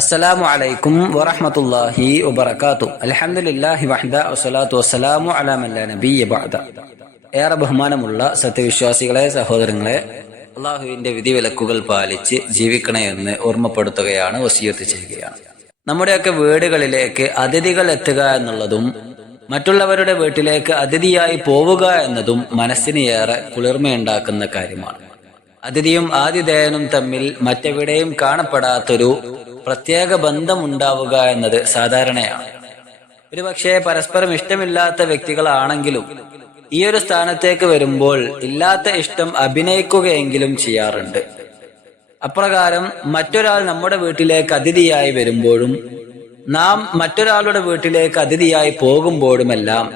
അസ്സലാമു അലൈക്കും വറഹ്മത്തുള്ളാഹി വബറകാതുഹു. അൽഹംദുലില്ലാഹി വഹ്ദ വസ്സലാത്തു വസ്സലാമു അലാ മൻ ലാ നബിയ്യ ബഅദ. ഏറെ ബഹുമാനമുള്ള സത്യവിശ്വാസികളെ, സഹോദരങ്ങളെ, അള്ളാഹുവിന്റെ വിധിവിലക്കുകൾ പാലിച്ച് ജീവിക്കണേ എന്ന് ഓർമ്മപ്പെടുത്തുകയാണ്, വസിയത്ത് ചെയ്യുകയാണ്. നമ്മുടെയൊക്കെ വീടുകളിലേക്ക് അതിഥികൾ എത്തുക എന്നുള്ളതും മറ്റുള്ളവരുടെ വീട്ടിലേക്ക് അതിഥിയായി പോവുക എന്നതും മനസ്സിന് ഏറെ കുളിർമയുണ്ടാക്കുന്ന കാര്യമാണ്. അതിഥിയും ആതിഥേയനും തമ്മിൽ മറ്റെവിടെയും കാണപ്പെടാത്തൊരു പ്രത്യേക ബന്ധമുണ്ടാവുക എന്നത് സാധാരണയാണ്. ഒരുപക്ഷെ പരസ്പരം ഇഷ്ടമില്ലാത്ത വ്യക്തികളാണെങ്കിലും ഈ ഒരു സ്ഥാനത്തേക്ക് വരുമ്പോൾ ഇല്ലാത്ത ഇഷ്ടം അഭിനയിക്കുകയെങ്കിലും ചെയ്യാറുണ്ട്. അപ്രകാരം മറ്റൊരാൾ നമ്മുടെ വീട്ടിലേക്ക് അതിഥിയായി വരുമ്പോഴും നാം മറ്റൊരാളുടെ വീട്ടിലേക്ക് അതിഥിയായി പോകുമ്പോഴുമെല്ലാം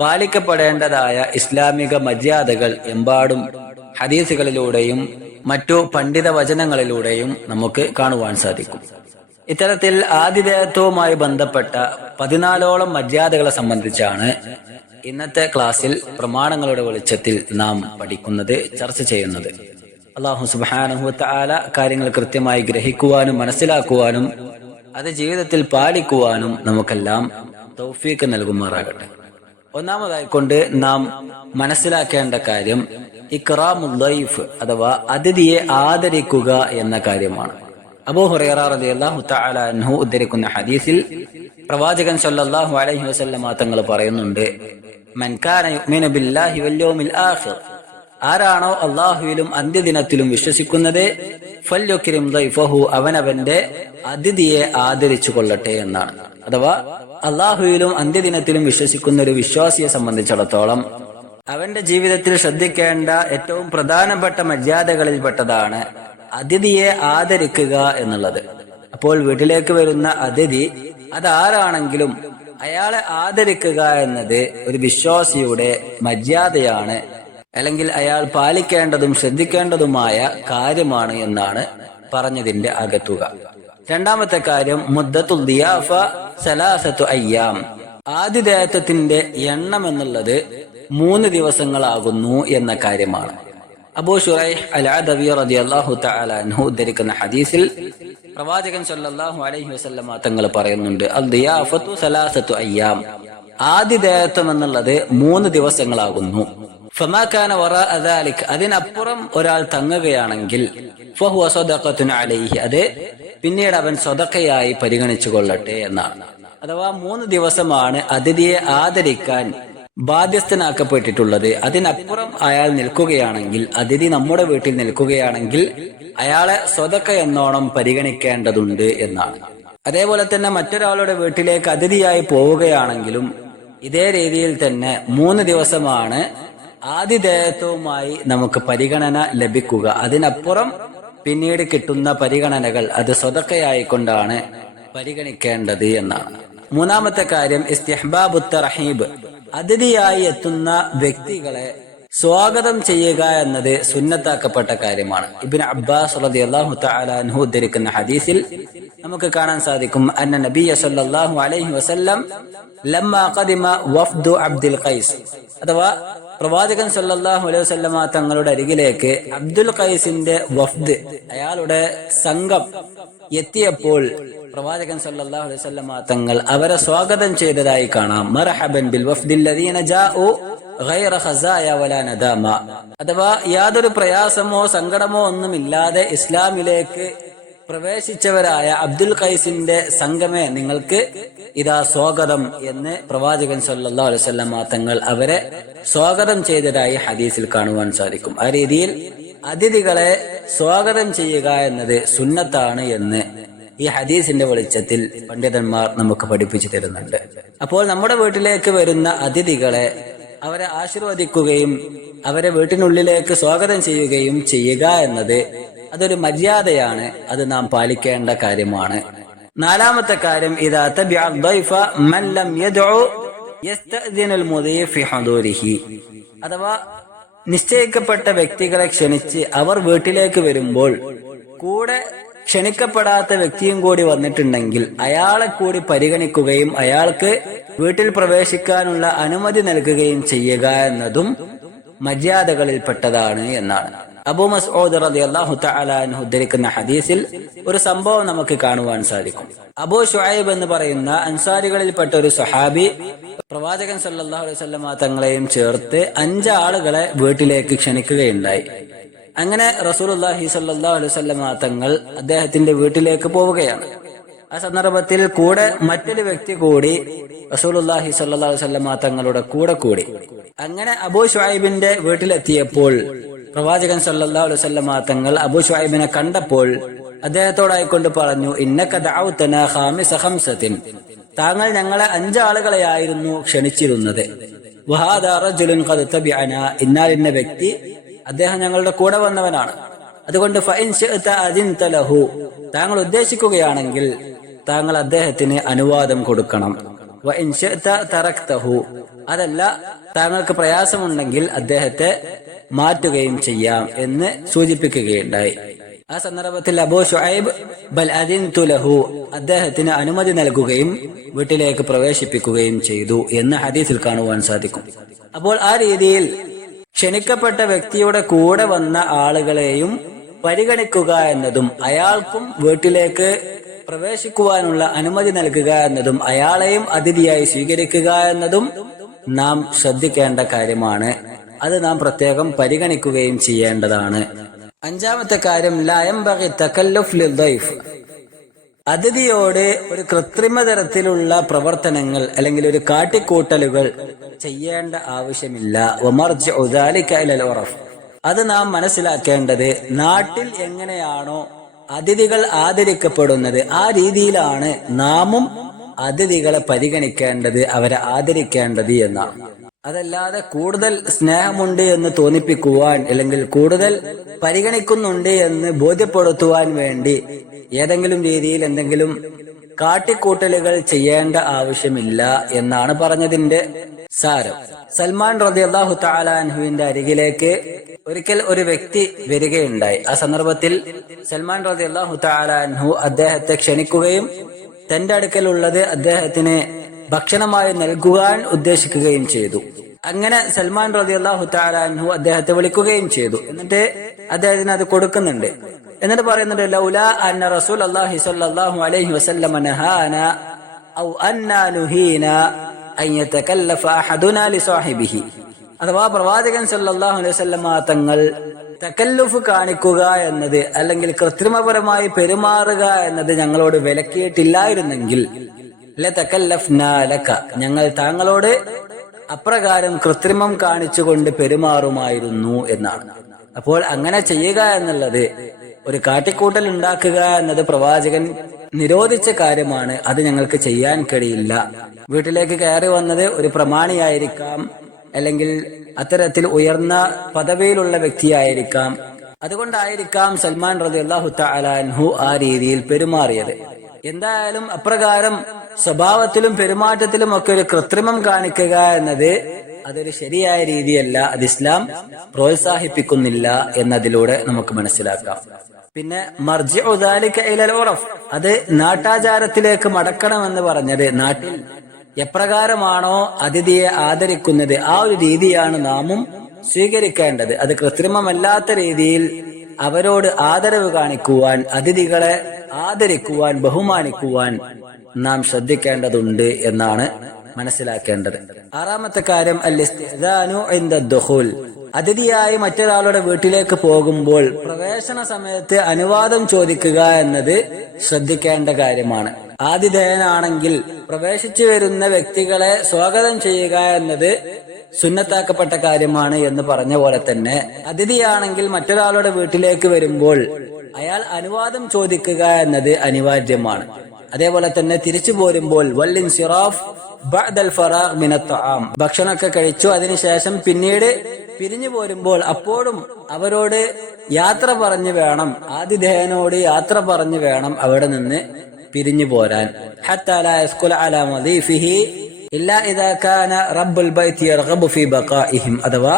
പാലിക്കപ്പെടേണ്ടതായ ഇസ്ലാമിക മര്യാദകൾ എമ്പാടും ഹദീസുകളിലൂടെയും മറ്റു പണ്ഡിത വചനങ്ങളിലൂടെയും നമുക്ക് കാണുവാൻ സാധിക്കും. ഇത്തരത്തിൽ ആതിഥേയത്വവുമായി ബന്ധപ്പെട്ട 14ഓളം മര്യാദകളെ സംബന്ധിച്ചാണ് ഇന്നത്തെ ക്ലാസ്സിൽ പ്രമാണങ്ങളുടെ വെളിച്ചത്തിൽ നാം പഠിക്കുന്നത്, ചർച്ച ചെയ്യുന്നത്. അല്ലാഹു സുബ്ഹാനഹു വ തആല കാര്യങ്ങൾ കൃത്യമായി ഗ്രഹിക്കുവാനും മനസ്സിലാക്കുവാനും അത് ജീവിതത്തിൽ പാലിക്കുവാനും നമുക്കെല്ലാം തൗഫീഖ് നൽകുമാറാകട്ടെ. ഒന്നാമതായിക്കൊണ്ട് നാം മനസ്സിലാക്കേണ്ട കാര്യം ഇക്റാമുൽ ദൈഫ് അഥവാ അതിഥിയെ ആദരിക്കുക എന്ന കാര്യമാണ്. അബൂ ഹുറൈറ റളിയല്ലാഹു തആല അൻഹു ഉദ്ധരിക്കുന്ന ഹദീസിൽ പ്രവാചകൻ സല്ലല്ലാഹു അലൈഹി വസല്ലമ തങ്ങൾ പറയുന്നുണ്ട്, മൻ കാന യുഅ്മിനു ബില്ലാഹി വൽ യൗമിൽ ആഖിർ, ആരാണോ അല്ലാഹുവിലും അന്ത്യദിനത്തിലും വിശ്വസിക്കുന്നത്, ഫല്യുക്രിം ദൈഫഹു, അവനവന്റെ അതിഥിയെ ആദരിച്ചു കൊള്ളട്ടെ എന്നാണ്. അഥവാ അല്ലാഹുവിലും അന്ത്യദിനത്തിലും വിശ്വസിക്കുന്ന ഒരു വിശ്വാസിയെ സംബന്ധിച്ചിടത്തോളം അവന്റെ ജീവിതത്തിൽ ശ്രദ്ധിക്കേണ്ട ഏറ്റവും പ്രധാനപ്പെട്ട മര്യാദകളിൽപ്പെട്ടതാണ് അതിഥിയെ ആദരിക്കുക എന്നുള്ളത്. അപ്പോൾ വീട്ടിലേക്ക് വരുന്ന അതിഥി അതാരാണെങ്കിലും അയാളെ ആദരിക്കുക എന്നത് ഒരു വിശ്വാസിയുടെ മര്യാദയാണ്, അല്ലെങ്കിൽ അയാൾ പാലിക്കേണ്ടതും ശ്രദ്ധിക്കേണ്ടതുമായ കാര്യമാണ് എന്നാണ് പറഞ്ഞതിന്റെ അകത്തുക. രണ്ടാമത്തെ കാര്യം മുദ്ദത്തുൽ ദിയാഫ സലാസത്തു അയ്യാം, ആതിഥേയത്വത്തിന്റെ എണ്ണം എന്നുള്ളത് 3 ദിവസങ്ങളാകുന്നു എന്ന കാര്യമാണ്. അബൂ ശുറൈഹ് അൽ അദവി റളിയല്ലാഹു തആല അൻഹു ഉദ്ധരിക്കുന്ന ഹദീസിൽ പ്രവാചകൻ സല്ലല്ലാഹു അലൈഹി വസല്ലമ തങ്ങൾ പറയുന്നുണ്ട്, അൽ ദിയാഫത്തു സലാസത്തു അയ്യാം, ആതിഥേയത്വം എന്നുള്ളത് 3 ദിവസങ്ങളാകുന്നു. ഫമാ കാന വറാഅ ദാലിക്, അതിനപ്പുറം ഒരാൾ തങ്ങുകയാണെങ്കിൽ ഫഹുവ സദഖത്തുൻ അലൈഹി, അത് പിന്നീട് അവൻ സദഖയായി പരിഗണിച്ചു കൊള്ളട്ടെ എന്നാണ്. അഥവാ 3 ദിവസമാണ് അതിഥിയെ ആദരിക്കാൻ ബാധ്യസ്ഥനാക്കപ്പെട്ടിട്ടുള്ളത്. അതിനപ്പുറം അയാൾ നിൽക്കുകയാണെങ്കിൽ, അതിഥി നമ്മുടെ വീട്ടിൽ നിൽക്കുകയാണെങ്കിൽ അയാളെ സ്വതക്ക എന്നോണം പരിഗണിക്കേണ്ടതുണ്ട് എന്നാണ്. അതേപോലെ തന്നെ മറ്റൊരാളുടെ വീട്ടിലേക്ക് അതിഥിയായി പോവുകയാണെങ്കിലും ഇതേ രീതിയിൽ തന്നെ 3 ദിവസമാണ് ആതിഥേയത്വവുമായി നമുക്ക് പരിഗണന ലഭിക്കുക. അതിനപ്പുറം പിന്നീട് കിട്ടുന്ന പരിഗണനകൾ അത് സ്വതക്കയായിക്കൊണ്ടാണ് പരിഗണിക്കേണ്ടത് എന്നാണ്. മൂന്നാമത്തെ കാര്യം ഇസ്തിഹ്ബാബുത്ത് തർഹീബ്, അതിഥിയായി എത്തുന്ന വ്യക്തികളെ സ്വാഗതം ചെയ്യുക എന്നത് സുന്നത്താക്കപ്പെട്ട കാര്യമാണ്. ഇബ്നു അബ്ബാസ് റളിയല്ലാഹു തആല അൻഹു ഉദ്ധരിക്കുന്ന ഹദീസിൽ നമുക്ക് കാണാൻ സാധിക്കും, അന്ന നബിയ സല്ലല്ലാഹു അലൈഹി വസല്ലം ലമ്മാ ഖദിമ വഫ്ദു അബ്ദുൽ ഖൈസ്, അഥവാ പ്രവാചകൻ സല്ലല്ലാഹു അലൈഹി വസല്ലമ തങ്ങളുടെ അരികിലേക്ക് അബ്ദുൽ ഖൈസിന്റെ വഫ്ദ്, അയാളുടെ സംഘം എത്തിയപ്പോൾ പ്രവാചകൻ സല്ലല്ലാഹു അലൈഹി വസല്ലമ തങ്ങൾ അവരെ സ്വാഗതം ചെയ്തതായി കാണാം. മർഹബൻ ബിൽ വഫ്ദില്ലദീന ജാഉ ഗൈറ ഖസായ വലാ നദാമ, അഥവാ യാതൊരു പ്രയാസമോ സങ്കടമോ ഒന്നുമില്ലാതെ ഇസ്ലാമിലേക്ക് പ്രവേശിച്ചവരായ അബ്ദുൽ ഖൈസിന്റെ സംഘമേ, നിങ്ങൾക്ക് ഇതാ സ്വാഗതം എന്ന് പ്രവാചകൻ സല്ലല്ലാഹു അലൈഹി വസല്ലമ തങ്ങൾ അവരെ സ്വാഗതം ചെയ്തതായി ഹദീസിൽ കാണുവാൻ സാധിക്കും. ആ രീതിയിൽ അതിഥികളെ സ്വാഗതം ചെയ്യുക എന്നത് സുന്നത്താണ് എന്ന് ഈ ഹദീസിന്റെ വെളിച്ചത്തിൽ പണ്ഡിതന്മാർ നമുക്ക് പഠിപ്പിച്ചു തരുന്നുണ്ട്. അപ്പോൾ നമ്മുടെ വീട്ടിലേക്ക് വരുന്ന അതിഥികളെ അവരെ ആശീർവദിക്കുകയും അവരെ വീട്ടിനുള്ളിലേക്ക് സ്വാഗതം ചെയ്യുകയും ചെയ്യുക എന്നത് അതൊരു മര്യാദയാണ്, അത് നാം പാലിക്കേണ്ട കാര്യമാണ്. നാലാമത്തെ കാര്യം ഇദാ തബിഅ ദൈഫ മൻ ലം യദ്ഉ യസ്തഅ്ദിനുൽ മുദീഫ് ഫി ഹുദൂരിഹി, അഥവാ നിശ്ചയിക്കപ്പെട്ട വ്യക്തികളെ ക്ഷണിച്ച് അവർ വീട്ടിലേക്ക് വരുമ്പോൾ കൂടെ ക്ഷണിക്കപ്പെടാത്ത വ്യക്തിയും കൂടി വന്നിട്ടുണ്ടെങ്കിൽ അയാളെ കൂടി പരിഗണിക്കുകയും അയാൾക്ക് വീട്ടിൽ പ്രവേശിക്കാനുള്ള അനുമതി നൽകുകയും ചെയ്യുക എന്നതും മര്യാദകളിൽപ്പെട്ടതാണ് എന്നാണ്. അബൂ മസ്ഊദ് റളിയല്ലാഹു തആല അൻഹു ഉദ്ധരിക്കുന്ന ഹദീസിൽ ഒരു സംഭവം നമുക്ക് കാണുവാൻ സാധിക്കും. അബൂ ശുഐബ് എന്ന് പറയുന്ന അൻസാരികളിൽപ്പെട്ട ഒരു സഹാബി പ്രവാചകൻ സല്ലല്ലാഹു അലൈഹി വസല്ലമ തങ്ങളെയും ചേർത്ത് 5 ആളുകളെ വീട്ടിലേക്ക് ക്ഷണിക്കുകയുണ്ടായി. അങ്ങനെ റസൂലുള്ളാഹി സ്വല്ലല്ലാഹു അലൈഹി വസല്ലമ തങ്ങൾ അദ്ദേഹത്തിന്റെ വീട്ടിലേക്ക് പോവുകയാണ്. ആ സന്ദർഭത്തിൽ കൂടെ മറ്റൊരു വ്യക്തി കൂടി റസൂലുള്ളാഹി സ്വല്ലല്ലാഹു അലൈഹി വസല്ലമ തങ്ങളുടെ കൂടി. അങ്ങനെ അബൂ ശുഐബിന്റെ വീട്ടിലെത്തിയപ്പോൾ പ്രവാചകൻ സല്ലല്ലാഹു അലൈഹി വസല്ലമ തങ്ങൾ അബൂ ശുഐബിനെ കണ്ടപ്പോൾ അദ്ദേഹത്തോടായിക്കൊണ്ട് പറഞ്ഞു, ഇന്നക ദഅൗതനാ ഖാമിസ ഖംസത്തിൻ, താങ്കൾ ഞങ്ങളെ 5 ആളുകളെയായിരുന്നു ക്ഷണിച്ചിരുന്നത്. വഹാദാ റജുലുൻ ഖദ് തബിഅനാ, എന്നാൽ ഇന്ന വ്യക്തി അദ്ദേഹം ഞങ്ങളുടെ കൂടെ വന്നവനാണ്. അതുകൊണ്ട് ഫഇൻ ശിഅത അദിൻത ലഹു, താങ്കൾ ഉദ്ദേശിക്കുകയാണെങ്കിൽ താങ്കൾ അദ്ദേഹത്തിന് അനുവാദം കൊടുക്കണം. വഇൻ ശിഅത തറക്തഹു, അതല്ല താങ്കൾക്ക് പ്രയാസമുണ്ടെങ്കിൽ അദ്ദേഹത്തെ മാറ്റുകയും ചെയ്യാം എന്ന് സൂചിപ്പിക്കുകയുണ്ടായി. ആ സന്ദർഭത്തിൽ അബൂ ശുഐബ് ബൽ അദിൻതു ലഹു, അദ്ദേഹത്തിന് അനുമതി നൽകുകയും വീട്ടിലേക്ക് പ്രവേശിപ്പിക്കുകയും ചെയ്തു എന്ന് ഹദീസിൽ കാണുവാൻ സാധിക്കും. അപ്പോൾ ആ രീതിയിൽ ക്ഷണിക്കപ്പെട്ട വ്യക്തിയുടെ കൂടെ വന്ന ആളുകളെയും പരിഗണിക്കുക എന്നതും അയാൾക്കും വീട്ടിലേക്ക് പ്രവേശിക്കുവാനുള്ള അനുമതി നൽകുക എന്നതും അയാളെയും അതിഥിയായി സ്വീകരിക്കുക എന്നതും നാം ശ്രദ്ധിക്കേണ്ട കാര്യമാണ്. അത് നാം പ്രത്യേകം പരിഗണിക്കുകയും ചെയ്യേണ്ടതാണ്. 5ാമത്തെ കാര്യം, ലാ യംബഗി തകല്ലുഫ് ലിദ്ദൈഫ്, അതിഥിയോട് ഒരു കൃത്രിമ തരത്തിലുള്ള പ്രവർത്തനങ്ങൾ അല്ലെങ്കിൽ ഒരു കാട്ടിക്കൂട്ടലുകൾ ചെയ്യേണ്ട ആവശ്യമില്ല. വമർജിഉ ദാലിക ഇലൽ ഉറഫ്, അത് നാം മനസ്സിലാക്കേണ്ടത് നാട്ടിൽ എങ്ങനെയാണോ അതിഥികൾ ആദരിക്കപ്പെടുന്നത് ആ രീതിയിലാണ് നാമും അതിഥികളെ പരിഗണിക്കേണ്ടത്, അവരെ ആദരിക്കേണ്ടത് എന്നാണ്. അതല്ലാതെ കൂടുതൽ സ്നേഹമുണ്ട് എന്ന് തോന്നിപ്പിക്കുവാൻ അല്ലെങ്കിൽ കൂടുതൽ പരിഗണിക്കുന്നുണ്ട് എന്ന് ബോധ്യപ്പെടുത്തുവാൻ വേണ്ടി ഏതെങ്കിലും രീതിയിൽ എന്തെങ്കിലും കാട്ടിക്കൂട്ടലുകൾ ചെയ്യേണ്ട ആവശ്യമില്ല എന്നാണ് പറഞ്ഞതിന്റെ സാരം. സൽമാൻ റളിയല്ലാഹു തആല അൻഹുവിന്റെ അരികിലേക്ക് ഒരിക്കൽ ഒരു വ്യക്തി വരികയുണ്ടായി. ആ സന്ദർഭത്തിൽ സൽമാൻ റളിയല്ലാഹു തആല അൻഹു അദ്ദേഹത്തെ ക്ഷണിക്കുകയും തന്റെ അടുക്കലുള്ളത് അദ്ദേഹത്തിന് ഭക്ഷണമായി നൽകുവാൻ ഉദ്ദേശിക്കുകയും ചെയ്തു. അങ്ങനെ സൽമാൻ റളിയല്ലാഹു തആല അൻഹു അദ്ദേഹത്തെ വിളിക്കുകയും ചെയ്തു. എന്നിട്ട് അദ്ദേഹത്തിന് അത് കൊടുക്കുന്നുണ്ട്. എന്നിട്ട് പറയുന്നുണ്ട്, ലൗലാ അന്ന റസൂലുള്ളാഹി സ്വല്ലല്ലാഹു അലൈഹി വസല്ലമ നഹാന ഔ അന്നാ നുഹീനാ അൻ യതകല്ലഫ അഹദുനാ ലിസാഹിബിഹി, അഥവാ പ്രവാചകൻ സല്ലല്ലാഹു അലൈഹി വസല്ലമ തങ്ങൾ തകല്ലുഫ് കാണിക്കുക എന്നത് അല്ലെങ്കിൽ കൃത്രിമപരമായി പെരുമാറുക എന്നത് ഞങ്ങളോട് വിലക്കിയിട്ടില്ലായിരുന്നെങ്കിൽ ലതകല്ലഫ്നാ ലക, ഞങ്ങൾ താങ്കളോട് അപ്രകാരം കൃത്രിമം കാണിച്ചുകൊണ്ട് പെരുമാറുമായിരുന്നു എന്നാണ്. അപ്പോൾ അങ്ങനെ ചെയ്യുക എന്നുള്ളത്, ഒരു കാട്ടിക്കൂട്ടൽ ഉണ്ടാക്കുക എന്നത് പ്രവാചകൻ നിരോധിച്ച കാര്യമാണ്. അത് ഞങ്ങൾക്ക് ചെയ്യാൻ കഴിയില്ല. വീട്ടിലേക്ക് കയറി വന്നത് ഒരു പ്രമാണിയായിരിക്കാം, അല്ലെങ്കിൽ അത്തരത്തിൽ ഉയർന്ന പദവിയിലുള്ള വ്യക്തിയായിരിക്കാം. അതുകൊണ്ടായിരിക്കാം സൽമാൻ റളിയല്ലാഹു തആല അൻഹു ആ രീതിയിൽ പെരുമാറിയത്. എന്തായാലും അപ്രകാരം സ്വഭാവത്തിലും പെരുമാറ്റത്തിലും ഒക്കെ ഒരു കൃത്രിമം കാണിക്കുക എന്നത് അതൊരു ശരിയായ രീതിയല്ല. അത് ഇസ്ലാം പ്രോത്സാഹിപ്പിക്കുന്നില്ല എന്നതിലൂടെ നമുക്ക് മനസ്സിലാക്കാം. പിന്നെ മർജിഉ ദാലിക ഇലൽ ഉറഫ്, അത് നാട്ടാചാരത്തിലേക്ക് മടക്കണമെന്ന് പറഞ്ഞത് നാട്ടിൽ എപ്രകാരമാണോ അതിഥിയെ ആദരിക്കുന്നത് ആ ഒരു രീതിയാണ് നാമും സ്വീകരിക്കേണ്ടത്. അത് കൃത്രിമമല്ലാത്ത രീതിയിൽ അവരോട് ആദരവ് കാണിക്കുവാൻ, അതിഥികളെ ആദരിക്കുവാൻ, ബഹുമാനിക്കുവാൻ നാം ശ്രദ്ധിക്കേണ്ടതുണ്ട് എന്നാണ് മനസ്സിലാക്കേണ്ടത്. 6ാമത്തെ കാര്യം, അൽ-ഇസ്തിഅ്ദാനു ഇൻദ ദുഖൂൽ, അതിഥിയായി മറ്റൊരാളുടെ വീട്ടിലേക്ക് പോകുമ്പോൾ പ്രവേശന സമയത്ത് അനുവാദം ചോദിക്കുക എന്നത് ശ്രദ്ധിക്കേണ്ട കാര്യമാണ്. ആതിഥേയനാണെങ്കിൽ പ്രവേശിച്ചു വരുന്ന വ്യക്തികളെ സ്വാഗതം ചെയ്യുക എന്നത് സുന്നത്താക്കപ്പെട്ട കാര്യമാണ് എന്ന് പറഞ്ഞ പോലെ തന്നെ അതിഥിയാണെങ്കിൽ മറ്റൊരാളുടെ വീട്ടിലേക്ക് വരുമ്പോൾ അയാൾ അനുവാദം ചോദിക്കുക എന്നത് അനിവാര്യമാണ്. അതേപോലെ തന്നെ തിരിച്ചു പോരുമ്പോൾ വല്ലിൻസിറാഫ് ബഅദൽ ഫറാഗ് മിനത്ത് തആം, ഭക്ഷണമൊക്കെ കഴിച്ചു അതിനുശേഷം പിന്നീട് പിരിഞ്ഞു പോരുമ്പോൾ അപ്പോഴും അവരോട് യാത്ര പറഞ്ഞു വേണം, ആതിഥേയനോട് യാത്ര പറഞ്ഞു വേണം അവിടെ നിന്ന് പിരിഞ്ഞു പോരാൻ. ഹത്താ ലാ യസ്കുല അലാ മദീഫിഹി ഇല്ലാ ഇദാ കാന റബ്ബുൽ ബൈത്തി യർഗബു ഫീ ബഖാഇഹിം, അഥവാ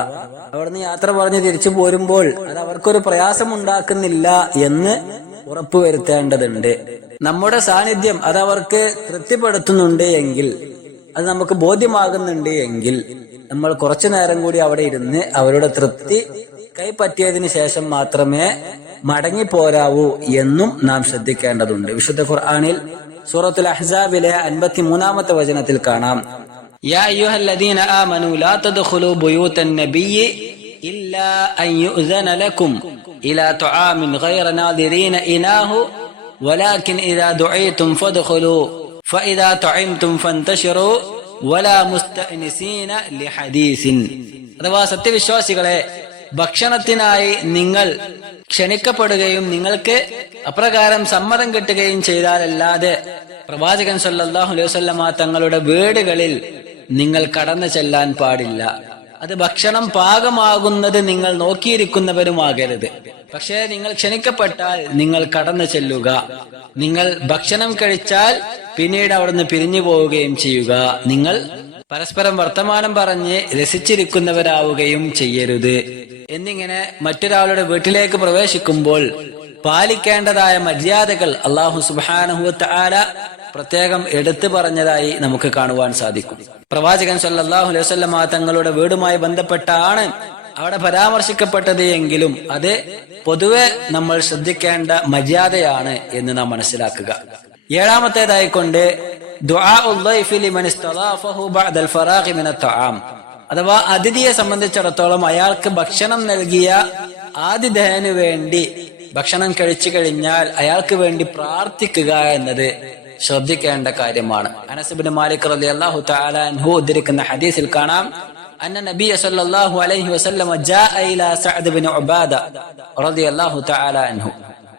അവിടുന്ന് യാത്ര പറഞ്ഞ് തിരിച്ചു പോരുമ്പോൾ അത് അവർക്കൊരു പ്രയാസം ഉണ്ടാക്കുന്നില്ല എന്ന് ഉറപ്പുവരുത്തേണ്ടതുണ്ട്. നമ്മുടെ സാന്നിധ്യം അത് അവർക്ക് തൃപ്തിപ്പെടുത്തുന്നുണ്ട് എങ്കിൽ, അത് നമുക്ക് ബോധ്യമാകുന്നുണ്ട് എങ്കിൽ നമ്മൾ കുറച്ചു നേരം കൂടി അവിടെ ഇരുന്ന് അവരുടെ തൃപ്തി കൈപ്പറ്റിയതിനു ശേഷം മാത്രമേ മടങ്ങിപ്പോരാവൂ എന്നും നാം ശ്രദ്ധിക്കേണ്ടതുണ്ട്. വിശുദ്ധ ഖുർആനിൽ സൂറത്തുൽ അഹ്സാബിലെ 53-ാമത്തെ വചനത്തിൽ കാണാം, യാ അയ്യുഹല്ലദീന ആമനൂ ലാ തദ്ഖുലൂ ബുയൂതൻ നബിയ്യി ഇല്ലാ അൻ യുഅ്സന ലക്കും ഇലാ തുആമിൻ ഗൈറ നാദിരീന ഇനാഹു വലാകിൻ ഇദാ ദുഈതും ഫദ്ഖുലൂ ഫഇദാ തുഇംതും ഫന്തശിറൂ വലാ മുസ്തഅനിസീന ലിഹദീസിൻ. അഥവാ സത്യവിശ്വാസികളെ, ഭക്ഷണത്തിനായി നിങ്ങൾ ക്ഷണിക്കപ്പെടുകയും നിങ്ങൾക്ക് അപ്രകാരം സമ്മതം കിട്ടുകയും ചെയ്താലല്ലാതെ പ്രവാചകൻ സല്ലല്ലാഹു അലൈഹി വസല്ലമ തങ്ങളുടെ വീടുകളിൽ നിങ്ങൾ കടന്നു ചെല്ലാൻ പാടില്ല. അത് ഭക്ഷണം പാകമാകുന്നത് നിങ്ങൾ നോക്കിയിരിക്കുന്നവരുമാകരുത്. പക്ഷേ നിങ്ങൾ ക്ഷണിക്കപ്പെട്ടാൽ നിങ്ങൾ കടന്നു ചെല്ലുക. നിങ്ങൾ ഭക്ഷണം കഴിച്ചാൽ പിന്നീട് അവിടുന്ന് പിരിഞ്ഞു പോവുകയും ചെയ്യുക. നിങ്ങൾ പരസ്പരം വർത്തമാനം പറഞ്ഞ് രസിച്ചിരിക്കുന്നവരാവുകയും ചെയ്യരുത് എന്നിങ്ങനെ മറ്റൊരാളുടെ വീട്ടിലേക്ക് പ്രവേശിക്കുമ്പോൾ പാലിക്കേണ്ടതായ മര്യാദകൾ അല്ലാഹു സുബ്ഹാനഹു വ തആല പ്രത്യേകം എടുത്തു പറഞ്ഞതായി നമുക്ക് കാണുവാൻ സാധിക്കും. പ്രവാചകൻ സല്ലല്ലാഹു അലൈഹി വസല്ലമ തങ്ങളുടെ വീടുമായി ബന്ധപ്പെട്ടാണ് അവിടെ പരാമർശിക്കപ്പെട്ടത് എങ്കിലും അത് പൊതുവെ നമ്മൾ ശ്രദ്ധിക്കേണ്ട മര്യാദയാണ് എന്ന് നാം മനസ്സിലാക്കുക. ഏഴാമത്തേതായിക്കൊണ്ട് ദുആഉൽ ദൈഫി ലിമൻ ഇസ്തളാഫഹു ബഅദൽ ഫറാഖി മിനത് തആം. അഥവാ അതിഥിയെ സംബന്ധിച്ചിടത്തോളം അയാൾക്ക് ഭക്ഷണം നൽകിയ ആതിഥേയന് വേണ്ടി ഭക്ഷണം കഴിച്ചു കഴിഞ്ഞാൽ അയാൾക്ക് വേണ്ടി പ്രാർത്ഥിക്കുക എന്നത് ശ്രദ്ധിക്കേണ്ട കാര്യമാണ്. അനസ് ഇബ്നു മാലിക് റളിയല്ലാഹു തആല അൻഹു ഉദ്ധരിക്കുന്ന ഹദീസിൽ കാണാം, അന്ന നബിയ സല്ലല്ലാഹു അലൈഹി വസല്ലം ജാഅ ഇലാ സഅദ് ഇബ്നു ഉബാദ റളിയല്ലാഹു തആല അൻഹു.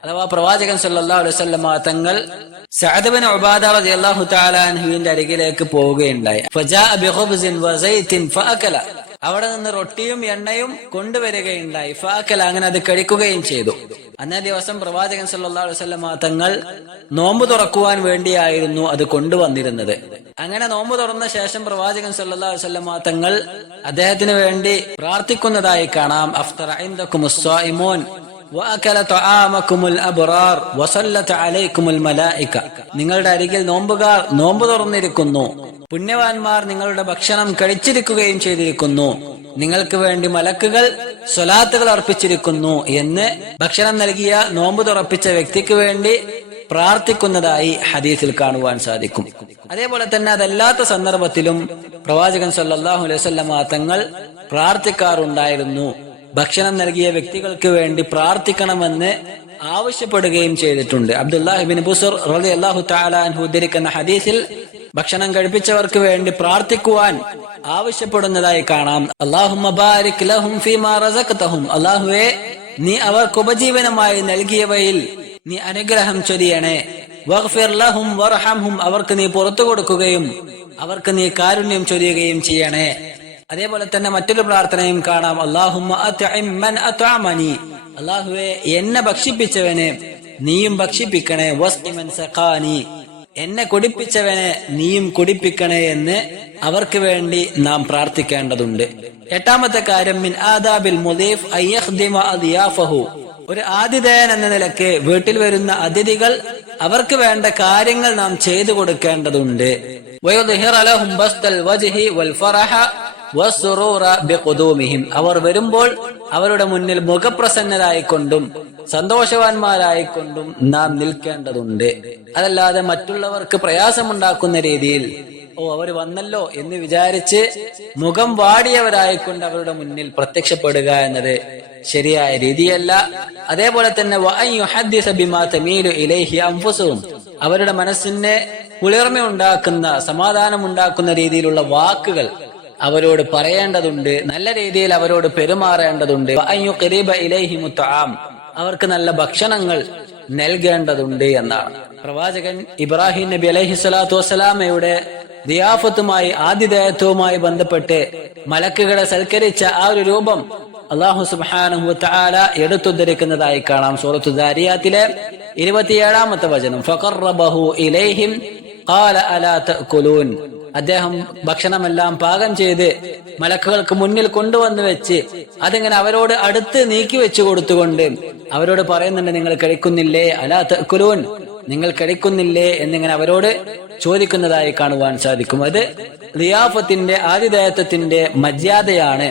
അഥവാ പ്രവാചകൻ സല്ലല്ലാഹു അലൈഹി വസല്ലം തങ്ങൾ സഅദ് ഇബ്നു ഉബാദ റളിയല്ലാഹു തആല അൻഹുവിന്റെ അരികിലേക്ക് പോവുകയുണ്ടായി. ഫജാഅ ബിഖുബ്സിൻ വസൈതിൻ ഫഅകല. അവിടെ നിന്ന് റൊട്ടിയും എണ്ണയും കൊണ്ടുവരികയുണ്ടായി. ഫഅകല, അങ്ങനെ അത് കഴിക്കുകയും ചെയ്തു. അന്നേ ദിവസം പ്രവാചകൻ സല്ലല്ലാഹു അലൈഹി വസല്ലം തങ്ങൾ നോമ്പ് തുറക്കുവാൻ വേണ്ടിയായിരുന്നു അത് കൊണ്ടുവന്നിരുന്നത്. അങ്ങനെ നോമ്പ് തുറന്ന ശേഷം പ്രവാചകൻ സല്ലല്ലാഹു അലൈഹി വസല്ലം തങ്ങൾ അദ്ദേഹത്തിന് വേണ്ടി പ്രാർത്ഥിക്കുന്നതായി കാണാം. അഫ്തറ ഇൻദകുമുസ് സ്വായിമൂൻ വഅകല തആമകുമുൽ അബ്റാർ വസല്ലത അലൈകുമുൽ മലായിക. നിങ്ങളുടെ അരികിൽ നോമ്പുകാർ നോമ്പ് തുറന്നിരിക്കുന്നു, പുണ്യവാന്മാർ നിങ്ങളുടെ ഭക്ഷണം കഴിച്ചിരിക്കുകയും ചെയ്തിരിക്കുന്നു, നിങ്ങൾക്ക് വേണ്ടി മലക്കുകൾ സ്വലാത്തുകൾ അർപ്പിച്ചിരിക്കുന്നു എന്ന് ഭക്ഷണം നൽകിയ നോമ്പ് തുറപ്പിച്ച വ്യക്തിക്ക് വേണ്ടി പ്രാർത്ഥിക്കുന്നതായി ഹദീസിൽ കാണുവാൻ സാധിക്കും. അതേപോലെ തന്നെ അതല്ലാത്ത സന്ദർഭത്തിലും പ്രവാചകൻ സല്ലല്ലാഹു അലൈഹി വസല്ലം തങ്ങൾ പ്രാർത്ഥിക്കാറുണ്ടായിരുന്നു. ഭക്ഷണം നൽകിയ വ്യക്തികൾക്ക് വേണ്ടി പ്രാർത്ഥിക്കണമെന്ന് ആവശ്യപ്പെടുകയും ചെയ്തിട്ടുണ്ട്. അബ്ദുല്ലാഹ് ഇബ്നു ബുസ്ർ റളിയല്ലാഹു തആല അൻഹു ഉദ്ധരിക്കുന്ന ഹദീസിൽ ഭക്ഷണം കഴിപ്പിച്ചവർക്ക് വേണ്ടി പ്രാർത്ഥിക്കുവാൻ ആവശ്യപ്പെടുന്നതായി കാണാം. അല്ലാഹുമ്മ ബാരിക് ലഹും ഫീമാ റസഖ്തഹും. അല്ലാഹുവേ, നീ അവർക്ക് ഉപജീവനമായി നൽകിയവയിൽ നീ അനുഗ്രഹം ചൊരിയണേ. വഗ്ഫിർ ലഹും വർഹംഹും. അവർക്ക് നീ പുറത്തു കൊടുക്കുകയും അവർക്ക് നീ കാരുണ്യം ചൊരിയുകയും ചെയ്യണേ. അതേപോലെ തന്നെ മറ്റൊരു പ്രാർത്ഥനയും കാണാം. അല്ലാഹുമ്മ അത്ഇം മൻ അത്അമനി. അല്ലാഹുവേ, എന്നെ ഭക്ഷിപ്പിച്ചവനെ നീയും ഭക്ഷിപ്പിക്കണേ. വസ്ഖി മൻ സഖാനി. എന്നെ കുടിപ്പിച്ചവനെ നീയും കുടിപ്പിക്കണേ എന്ന് അവർക്ക് വേണ്ടി നാം പ്രാർത്ഥിക്കേണ്ടതുണ്ട്. എട്ടാമത്തെ കാര്യം, മിൻ ആദാബിൽ മുദീഫ് അൻ യഖ്ദിമ അദിയാഫഹു. ഒരു ആതിഥേയൻ എന്ന നിലയ്ക്ക് വീട്ടിൽ വരുന്ന അതിഥികൾ അവർക്ക് വേണ്ട കാര്യങ്ങൾ നാം ചെയ്തു കൊടുക്കേണ്ടതുണ്ട്. വയുദ്ഹിറ ലഹും ബസ്തൽ വജ്ഹി വൽ ഫറഹ വസ്സുറൂറ ബിഖുദൂമിഹിം. അവർ വരുമ്പോൾ അവരുടെ മുന്നിൽ മുഖപ്രസന്നരായിക്കൊണ്ടും സന്തോഷവാന്മാരായിക്കൊണ്ടും നാം നിൽക്കേണ്ടതുണ്ട്. അതല്ലാതെ മറ്റുള്ളവർക്ക് പ്രയാസമുണ്ടാക്കുന്ന രീതിയിൽ അവർ വന്നല്ലോ എന്ന് വിചാരിച്ച് മുഖം വാടിയവരായിക്കൊണ്ട് അവരുടെ മുന്നിൽ പ്രത്യക്ഷപ്പെടുക എന്നത് ശരിയായ രീതിയല്ല. അതേപോലെ തന്നെ വഅൻ യുഹദ്ദിസ ബിമാ തമീലു ഇലൈഹി അൻഫുസുഹും. അവരുടെ മനസ്സിനെ കുളിർമയുണ്ടാക്കുന്ന സമാധാനമുണ്ടാക്കുന്ന രീതിയിലുള്ള വാക്കുകൾ അവരോട് പറയേണ്ടതുണ്ട്. നല്ല രീതിയിൽ അവരോട് പെരുമാറേണ്ടതുണ്ട്. വഅൻ യുഖരിബ ഇലൈഹിമുത് തആം. അവർക്ക് നല്ല ഭക്ഷണങ്ങൾ നൽകേണ്ടതുണ്ട് എന്നാണ്. പ്രവാചകൻ ഇബ്രാഹിം നബി അലൈഹി സ്വലാത്തു വസ്സലാമയുടെ ദിയാഫത്തുമായി ആതിഥേയത്വവുമായി ബന്ധപ്പെട്ട് മലക്കുകളെ സൽക്കരിച്ച ആ ഒരു രൂപം അല്ലാഹു സുബ്ഹാനഹു വ തആല എടുത്തുദ്ധരിക്കുന്നതായി കാണാം. സൂറത്തു ദാരിയാത്തിലെ 27-ാമത്തെ വചനം, ഫഖറബഹു ഇലൈഹിം ഖാല അലാ തഅകുലൂൻ. അദ്ദേഹം ഭക്ഷണമെല്ലാം പാകം ചെയ്ത് മലക്കുകൾക്ക് മുന്നിൽ കൊണ്ടുവന്ന് വെച്ച് അതിങ്ങനെ അവരോട് അടുത്ത് നീക്കി വെച്ചു കൊടുത്തുകൊണ്ട് അവരോട് പറയുന്നുണ്ട്, നിങ്ങൾ കഴിക്കുന്നില്ലേ? അലാ തഅകുലൂൻ, നിങ്ങൾ കഴിക്കുന്നില്ലേ എന്നിങ്ങനെ അവരോട് ചോദിക്കുന്നതായി കാണുവാൻ സാധിക്കും. അത് ദിയാഫത്തിന്റെ ആതിഥേയത്വത്തിന്റെ മര്യാദയാണ്.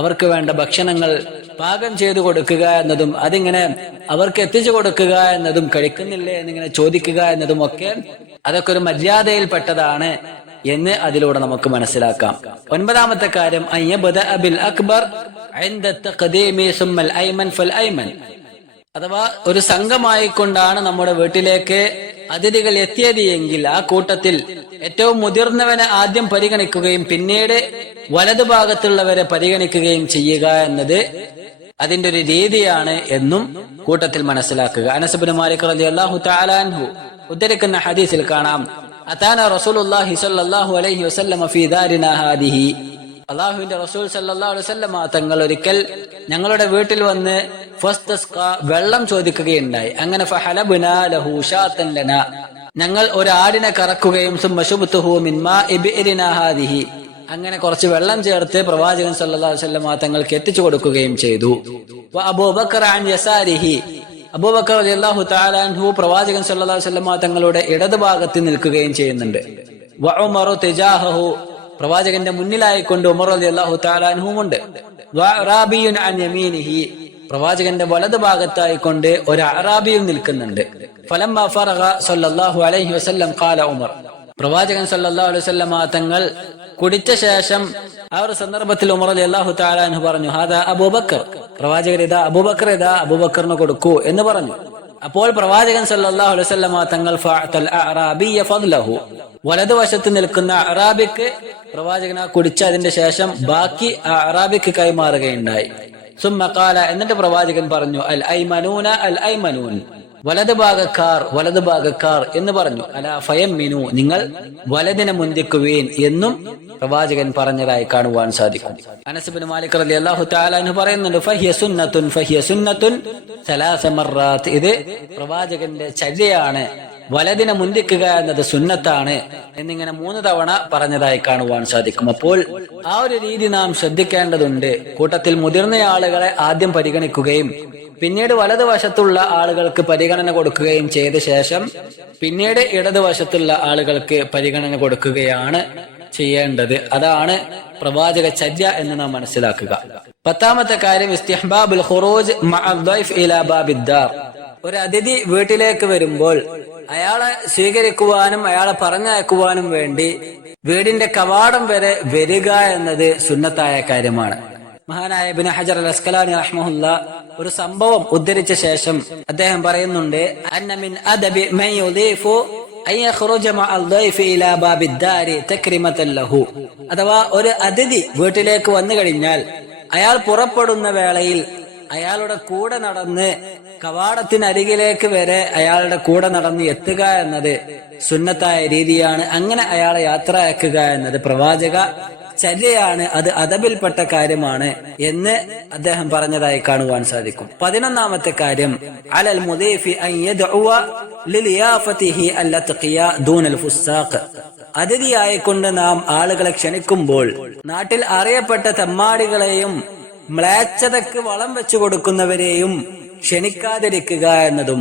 അവർക്ക് വേണ്ട ഭക്ഷണങ്ങൾ പാകം ചെയ്തു കൊടുക്കുക എന്നതും അതിങ്ങനെ അവർക്ക് എത്തിച്ചു കൊടുക്കുക എന്നതും കഴിക്കുന്നില്ലേ എന്നിങ്ങനെ ചോദിക്കുക എന്നതും ഒക്കെ അതൊക്കെ ഒരു മര്യാദയിൽപ്പെട്ടതാണ് എന്ന് അതിലൂടെ നമുക്ക് മനസ്സിലാക്കാം. 9ാമത്തെ കാര്യം ബിൽ അക്ബർ ഇൻദ തഖദീമി സുമ്മൽ ഐമൻ ഫൽ ഐമൻ. അഥവാ ഒരു സംഘമായിക്കൊണ്ടാണ് നമ്മുടെ വീട്ടിലേക്ക് അതിഥികൾ എത്തിയത് എങ്കിൽ ആ കൂട്ടത്തിൽ ഏറ്റവും മുതിർന്നവനെ ആദ്യം പരിഗണിക്കുകയും പിന്നീട് വലതുഭാഗത്തുള്ളവരെ പരിഗണിക്കുകയും ചെയ്യുക എന്നത് അതിന്റെ ഒരു രീതിയാണ് എന്നും കൂട്ടത്തിൽ മനസ്സിലാക്കുക. അനസ് ഇബ്നു മാലിക് റളിയല്ലാഹു തആല അൻഹു ഉദ്ധരിക്കുന്ന ഹദീസിൽ കാണാം, അതാന റസൂലുള്ളാഹി സ്വല്ലല്ലാഹു അലൈഹി വസല്ലം ഫീ ദാരിനാ ഹാദിഹി. അല്ലാഹുവിന്റെ റസൂൽ സല്ലല്ലാഹു അലൈഹി വസല്ലം തങ്ങൾ ഒരിക്കൽ ഞങ്ങളുടെ വീട്ടിൽ വന്ന് വെള്ളം ചോദിക്കുകയുണ്ടായി. അങ്ങനെ ഫഹലബ്നാ ലഹു ഷാതൻ ലനാ, ഞങ്ങൾ ഒരു ആടിനെ കറക്കുകയും സുമ്മ ശുബ്തുഹു മിൻ മാഇ ബിഇരിനാ ഹാദിഹി, അങ്ങനെ കുറച്ച് വെള്ളം ചേർത്ത് പ്രവാചകൻ സല്ലല്ലാഹു അലൈഹി വസല്ലം തങ്ങൾക്ക് എത്തിച്ചു കൊടുക്കുകയും ചെയ്തു. അബൂബക്കർ അൻ യസാരിഹി, അബൂബക്കർ റളിയല്ലാഹു തആല അൻഹു പ്രവാചകൻ സല്ലല്ലാഹു അലൈഹി വസല്ലം തങ്ങളുടെ ഇടതുഭാഗത്ത് നിൽക്കുകയും ചെയ്യുന്നുണ്ട്. വഉമറു തിജാഹു, പ്രവാചകന്റെ മുന്നിലായിക്കൊണ്ട് ഉമർ റളിയല്ലാഹു തആല അൻഹുമുണ്ട്. വഅറാബിയുൻ അൻ യമീനിഹി, പ്രവാചകന്റെ വലതുഭാഗത്തായിക്കൊണ്ട് ഒരു അറാബിയും നിൽക്കുന്നുണ്ട്. ഫലമ്മ ഫറഗ സല്ലല്ലാഹു അലൈഹി വസല്ലം ഖാല ഉമർ, പ്രവാചകൻ സല്ലല്ലാഹു അലൈഹി വസല്ലം തങ്ങൾ കുടിച്ച ശേഷം ആ ഒരു സന്ദർഭത്തിൽ ഉമർ റളിയല്ലാഹു തആല അൻഹു പറഞ്ഞു, ഹാദാ അബൂബക്കർ, പ്രവാചകർ ഇതാ അബൂബക്കർ, ഇതാ അബൂബക്കറിന് കൊടുക്കൂ എന്ന് പറഞ്ഞു. അപ്പോൾ പ്രവാചകൻ സല്ലല്ലാഹു അലൈഹി വസല്ലം തങ്ങൾ ഫഅതൽ അഅറാബിയ ഫദ്ലഹു, വലതുവശത്ത് നിൽക്കുന്ന അറാബിക്ക് പ്രവാചകൻ കുടിച്ച അതിന്റെ ശേഷം ബാക്കി അറാബിക്ക് കൈമാറുകയുണ്ടായി. സുമ്മ ഖാല, എന്നിട്ട് പ്രവാചകൻ പറഞ്ഞു, അൽ ഐമനൂന അൽ ഐമനൂൻ, വലതുഭാഗക്കാർ എന്ന് പറഞ്ഞു. അലാ ഫയമ്മിനു, നിങ്ങൾ വലതിനെ മുന്തിക്കുവീൻ എന്നും പ്രവാചകൻ പറഞ്ഞതായി കാണുവാൻ സാധിക്കും. അനസ് ഇബ്നു മാലിക് റളിയല്ലാഹു തആല അൻഹു പറയുന്നുണ്ട്, ഫഹിയ സുന്നത്തുൻ സലാസ മർറാത്ത്, ഇത് പ്രവാചകന്റെ ചര്യയാണ്, വലതിനെ മുന്തിക്കുക എന്നത് സുന്നത്താണ് എന്നിങ്ങനെ 3 തവണ പറഞ്ഞതായി കാണുവാൻ സാധിക്കും. അപ്പോൾ ആ ഒരു രീതി നാം ശ്രദ്ധിക്കേണ്ടതുണ്ട്. കൂട്ടത്തിൽ മുതിർന്ന ആളുകളെ ആദ്യം പരിഗണിക്കുകയും പിന്നീട് വലതുവശത്തുള്ള ആളുകൾക്ക് പരിഗണന കൊടുക്കുകയും ചെയ്ത ശേഷം പിന്നീട് ഇടതുവശത്തുള്ള ആളുകൾക്ക് പരിഗണന കൊടുക്കുകയാണ് ചെയ്യേണ്ടത്. അതാണ് പ്രവാചക ചര്യ എന്ന് നാം മനസ്സിലാക്കുക. 10ാമത്തെ കാര്യം ഇസ്തിഹ്ബാബുൽ ഖുറൂജ് മഅ ദൈഫ് ഇലാ ബാബിദ്ദാർ. ഒരു അതിഥി വീട്ടിലേക്ക് വരുമ്പോൾ അയാളെ സ്വീകരിക്കുവാനും അയാളെ പറഞ്ഞയക്കുവാനും വേണ്ടി വീടിന്റെ കവാടം വരെ വരിക എന്നത് സുന്നത്തായ കാര്യമാണ്. മഹാനായ ഇബ്നു ഹജർ അൽ അസ്ഖലാനി റഹ്മഹുല്ലാഹ് ഒരു സംഭവം ഉദ്ധരിച്ച ശേഷം അദ്ദേഹം പറയുന്നുണ്ട്, അന്ന മിൻ അദബി മൻ യുദീഫു അൻ യഖ്റുജ മഅൽ ദൈഫി ഇലാ ബാബിദ്ദാരി തക്രിമതൻ ലഹു. അഥവാ ഒരു അതിഥി വീട്ടിലേക്ക് വന്നു കഴിഞ്ഞാൽ അയാൾ പുറപ്പെടുന്ന വേളയിൽ അയാളുടെ കൂടെ നടന്ന് കവാടത്തിനരികിലേക്ക് വരെ അയാളുടെ കൂടെ നടന്ന് എത്തുക എന്നത് സുന്നത്തായ രീതിയാണ്. അങ്ങനെ അയാളെ യാത്രയാക്കുക എന്നത് പ്രവാചക ചര്യയാണ്, അത് അദബിൽപ്പെട്ട കാര്യമാണ് എന്ന് അദ്ദേഹം പറഞ്ഞതായി കാണുവാൻ സാധിക്കും. 11ാമത്തെ കാര്യം അലൽ മുദീഫി അൻ യദ്ഉവ ലിലിയാഫതിഹി അല്ലത്ഖിയ ദൂനൽ ഫുസ്സാഖ്. അതിഥിയായിക്കൊണ്ട് നാം ആളുകളെ ക്ഷണിക്കുമ്പോൾ നാട്ടിൽ അറിയപ്പെട്ട തെമ്മാടികളെയും മ്ലേച്ഛതയ്ക്ക് വളം വെച്ചു കൊടുക്കുന്നവരെയും ക്ഷണിക്കാതിരിക്കുക എന്നതും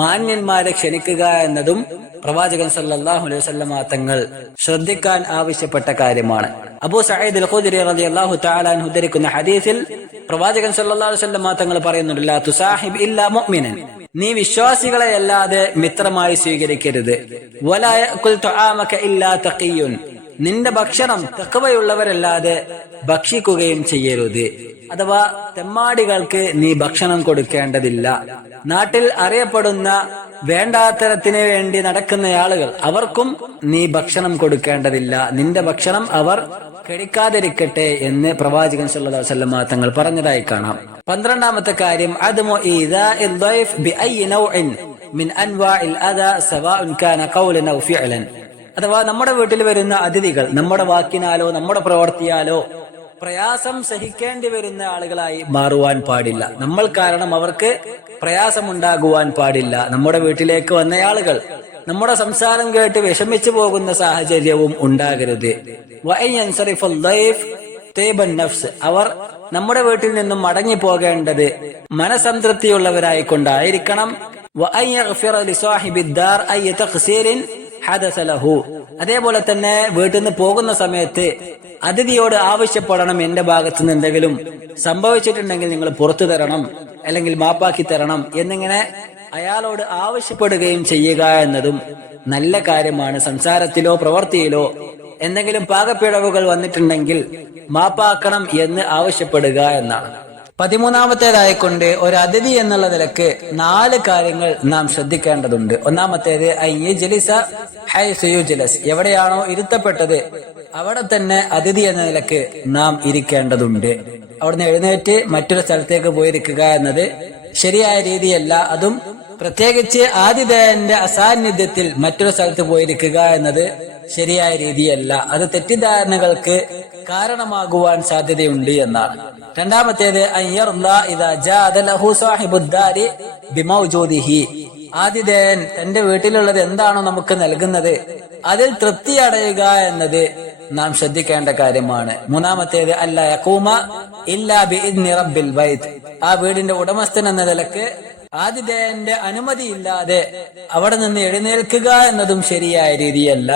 മാന്യന്മാരെ ക്ഷണിക്കുക എന്നതും പ്രവാചകൻ സല്ലല്ലാഹു അലൈഹി വസല്ലം തങ്ങൾ ശ്രദ്ധിക്കാൻ ആവശ്യപ്പെട്ട കാര്യമാണ്. അബൂ സഈദ് അൽ ഖുദ്രി റളിയല്ലാഹു തആല അൻഹു ഉദ്ധരിക്കുന്ന ഹദീസിൽ പ്രവാചകൻ സല്ലല്ലാഹു അലൈഹി വസല്ലം തങ്ങൾ പറയുന്നുണ്ട്, ലാ തുസാഹിബ് ഇല്ലാ മുഅ്മിനൻ, നീ വിശ്വാസികളെ അല്ലാതെ മിത്രമായി സ്വീകരിക്കരുത്. വലാ യഅകുൽ തുആമക ഇല്ലാ തഖിയ്യുൻ, നിന്റെ ഭക്ഷണം തഖ്വയുള്ളവരല്ലാതെ ഭക്ഷിക്കുകയും ചെയ്യരുത്. അഥവാ തെമ്മാടികൾക്ക് നീ ഭക്ഷണം കൊടുക്കേണ്ടതില്ല. നാട്ടിൽ അറിയപ്പെടുന്ന വേണ്ടാത്തരത്തിന് വേണ്ടി നടക്കുന്ന ആളുകൾ, അവർക്കും നീ ഭക്ഷണം കൊടുക്കേണ്ടതില്ല. നിന്റെ ഭക്ഷണം അവർ കഴിക്കാതിരിക്കട്ടെ എന്ന് പ്രവാചകൻ സല്ലല്ലാഹു അലൈഹി വസല്ലം തങ്ങൾ പറഞ്ഞതായി കാണാം. 12ാമത്തെ കാര്യം അദ്മു ഈദാഇൽ ദൈഫ് ബിഅയ്യി നൗഇൻ മിൻ അൻവാഇൽ അദാ സവാഉൻ കാന ഖൗലൻ ഔ ഫിഅലൻ. അഥവാ നമ്മുടെ വീട്ടിൽ വരുന്ന അതിഥികൾ നമ്മുടെ വാക്കിനാലോ നമ്മുടെ പ്രവർത്തിയാലോ പ്രയാസം സഹിക്കേണ്ടി വരുന്ന ആളുകളായി മാറുവാൻ പാടില്ല. നമ്മൾ കാരണം അവർക്ക് പ്രയാസമുണ്ടാകുവാൻ പാടില്ല. നമ്മുടെ വീട്ടിലേക്ക് വന്ന ആളുകൾ നമ്മുടെ സംസാരം കേട്ട് വിഷമിച്ചു പോകുന്ന സാഹചര്യവും ഉണ്ടാകരുത്. അവർ നമ്മുടെ വീട്ടിൽ നിന്നും മടങ്ങി പോകേണ്ടത് മനസംതൃപ്തിയുള്ളവരായിക്കൊണ്ടായിരിക്കണം. ഹദസ ലഹു. അതേപോലെ തന്നെ വീട്ടിൽ നിന്ന് പോകുന്ന സമയത്ത് അതിഥിയോട് ആവശ്യപ്പെടണം, എന്റെ ഭാഗത്ത് നിന്ന് എന്തെങ്കിലും സംഭവിച്ചിട്ടുണ്ടെങ്കിൽ നിങ്ങൾ പുറത്തു തരണം, അല്ലെങ്കിൽ മാപ്പാക്കി തരണം എന്നിങ്ങനെ അയാളോട് ആവശ്യപ്പെടുകയും ചെയ്യുക എന്നതും നല്ല കാര്യമാണ്. സംസാരത്തിലോ പ്രവൃത്തിയിലോ എന്തെങ്കിലും പാകപ്പിഴവുകൾ വന്നിട്ടുണ്ടെങ്കിൽ മാപ്പാക്കണം എന്ന് ആവശ്യപ്പെടുക എന്നാണ്. 13ാമത്തേതായിക്കൊണ്ട് ഒരു അതിഥി എന്നുള്ള നിലക്ക് 4 കാര്യങ്ങൾ നാം ശ്രദ്ധിക്കേണ്ടതുണ്ട്. ഒന്നാമത്തേത് എവിടെയാണോ ഇരുത്തപ്പെട്ടത് അവിടെ തന്നെ അതിഥി എന്ന നിലക്ക് നാം ഇരിക്കേണ്ടതുണ്ട്. അവിടുന്ന് എഴുന്നേറ്റ് മറ്റൊരു സ്ഥലത്തേക്ക് പോയിരിക്കുക എന്നത് ശരിയായ രീതിയല്ല. അതും പ്രത്യേകിച്ച് ആതിഥേയന്റെ അസാന്നിധ്യത്തിൽ മറ്റൊരു സ്ഥലത്ത് പോയിരിക്കുക എന്നത് ശരിയായ രീതിയല്ല. അത് തെറ്റിദ്ധാരണകൾക്ക് കാരണമാകുവാൻ സാധ്യതയുണ്ട് എന്നാണ്. രണ്ടാമത്തേത് ആതിഥേയൻ തന്റെ വീട്ടിലുള്ളത് എന്താണോ നമുക്ക് നൽകുന്നത് അതിൽ തൃപ്തി അടയുക എന്നത് നാം ശ്രദ്ധിക്കേണ്ട കാര്യമാണ്. മൂന്നാമത്തേത് അല്ല യഖൂമ ഇല്ലാ ബിഇദ്നി റബ്ബിൽ ബൈത്ത്. ആ വീടിന്റെ ഉടമസ്ഥൻ എന്ന നിലക്ക് ആതിഥേയന്റെ അനുമതിയില്ലാതെ അവിടെ നിന്ന് എഴുന്നേൽക്കുക എന്നതും ശരിയായ രീതിയല്ല.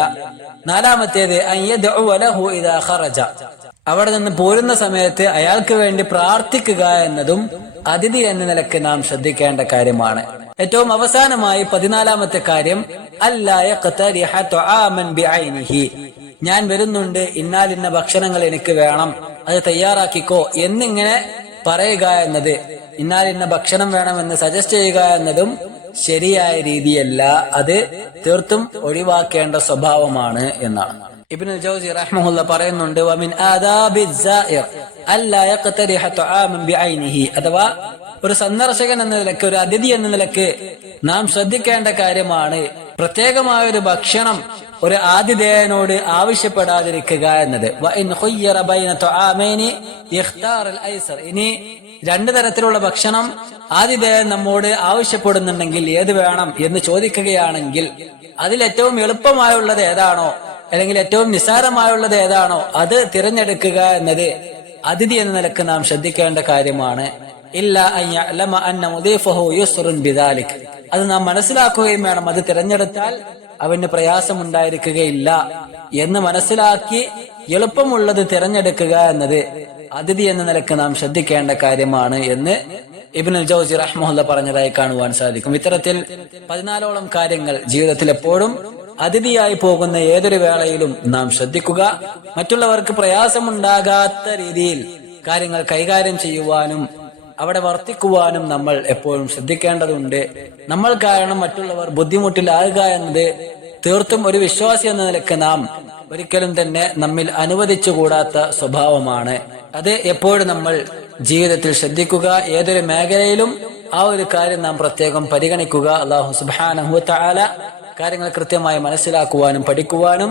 നാലാമത്തേത് അവിടെ നിന്ന് പോരുന്ന സമയത്ത് അയാൾക്ക് വേണ്ടി പ്രാർത്ഥിക്കുക എന്നതും അതിഥി എന്ന നിലക്ക് നാം ശ്രദ്ധിക്കേണ്ട കാര്യമാണ്. ഏറ്റവും അവസാനമായി 14ാമത്തെ കാര്യം ഞാൻ വരുന്നുണ്ട്, ഇന്നാലിന്ന ഭക്ഷണങ്ങൾ എനിക്ക് വേണം, അത് തയ്യാറാക്കിക്കോ എന്നിങ്ങനെ പറയുക എന്നത്, ഇന്നാലിന്ന ഭക്ഷണം വേണമെന്ന് സജസ്റ്റ് ചെയ്യുക എന്നതും ശരിയായ രീതിയല്ല. അത് തീർത്തും ഒഴിവാക്കേണ്ട സ്വഭാവമാണ് എന്നാണ്. ഇബ്നുൽ ജൗസി റഹ്മഹുല്ലാ പറയുന്നുണ്ട്, വമിൻ ആദാബിസ് സായിർ അല്ലാ യഖ്തരിഹ തുആമൻ ബിഐനിഹി. അഥവാ ഒരു സന്ദർശകൻ എന്ന നിലക്ക്, ഒരു അതിഥി എന്ന നിലക്ക് നാം ശ്രദ്ധിക്കേണ്ട കാര്യമാണ് പ്രത്യേകമായ ഒരു ഭക്ഷണം ഒരു ആതിഥേയനോട് ആവശ്യപ്പെടാതിരിക്കുക എന്നത്. ഇനി 2 തരത്തിലുള്ള ഭക്ഷണം ആതിഥേയൻ നമ്മോട് ആവശ്യപ്പെടുന്നുണ്ടെങ്കിൽ ഏത് വേണം എന്ന് ചോദിക്കുകയാണെങ്കിൽ അതിൽ ഏറ്റവും എളുപ്പമായുള്ളത് ഏതാണോ അല്ലെങ്കിൽ ഏറ്റവും നിസ്സാരമായുള്ളത് ഏതാണോ അത് തിരഞ്ഞെടുക്കുക എന്നത് അതിഥി എന്ന നിലക്ക് നാം ശ്രദ്ധിക്കേണ്ട കാര്യമാണ്. അത് നാം മനസ്സിലാക്കുകയും വേണം. അത് തിരഞ്ഞെടുത്താൽ അവന് പ്രയാസമുണ്ടായിരിക്കുകയില്ല എന്ന് മനസ്സിലാക്കി എളുപ്പമുള്ളത് തിരഞ്ഞെടുക്കുക എന്നത് അതിഥി എന്ന നിലക്ക് നാം ശ്രദ്ധിക്കേണ്ട കാര്യമാണ് എന്ന് ഇബ്നുൽ ജൗസി റഹ്മഹുല്ലാ പറഞ്ഞതായി കാണുവാൻ സാധിക്കും. ഇത്തരത്തിൽ 14ഓളം കാര്യങ്ങൾ ജീവിതത്തിൽ എപ്പോഴും അതിഥിയായി പോകുന്ന ഏതൊരു വേളയിലും നാം ശ്രദ്ധിക്കുക. മറ്റുള്ളവർക്ക് പ്രയാസമുണ്ടാകാത്ത രീതിയിൽ കാര്യങ്ങൾ കൈകാര്യം ചെയ്യുവാനും അവിടെ വർത്തിക്കുവാനും നമ്മൾ എപ്പോഴും ശ്രദ്ധിക്കേണ്ടതുണ്ട്. നമ്മൾ കാരണം മറ്റുള്ളവർ ബുദ്ധിമുട്ടിലാകുക എന്നത് തീർത്തും ഒരു വിശ്വാസി എന്ന നിലയ്ക്ക് നാം ഒരിക്കലും തന്നെ നമ്മിൽ അനുവദിച്ചുകൂടാത്ത സ്വഭാവമാണ്. അത് എപ്പോഴും നമ്മൾ ജീവിതത്തിൽ ശ്രദ്ധിക്കുക. ഏതൊരു മേഖലയിലും ആ ഒരു കാര്യം നാം പ്രത്യേകം പരിഗണിക്കുക. അല്ലാഹു സുബ്ഹാനഹു വ തആല കാര്യങ്ങൾ കൃത്യമായി മനസ്സിലാക്കുവാനും പഠിക്കുവാനും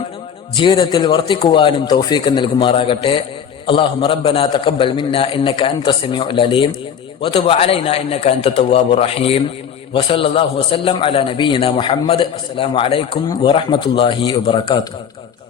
ജീവിതത്തിൽ വർത്തിക്കുവാനും തൗഫീഖ് നൽകുമാറാകട്ടെ. اللهم ربنا تقبل منا إنك أنت السميع العليم وتب علينا إنك أنت التواب الرحيم وصلى الله وسلم على نبينا محمد. السلام عليكم ورحمة الله وبركاته.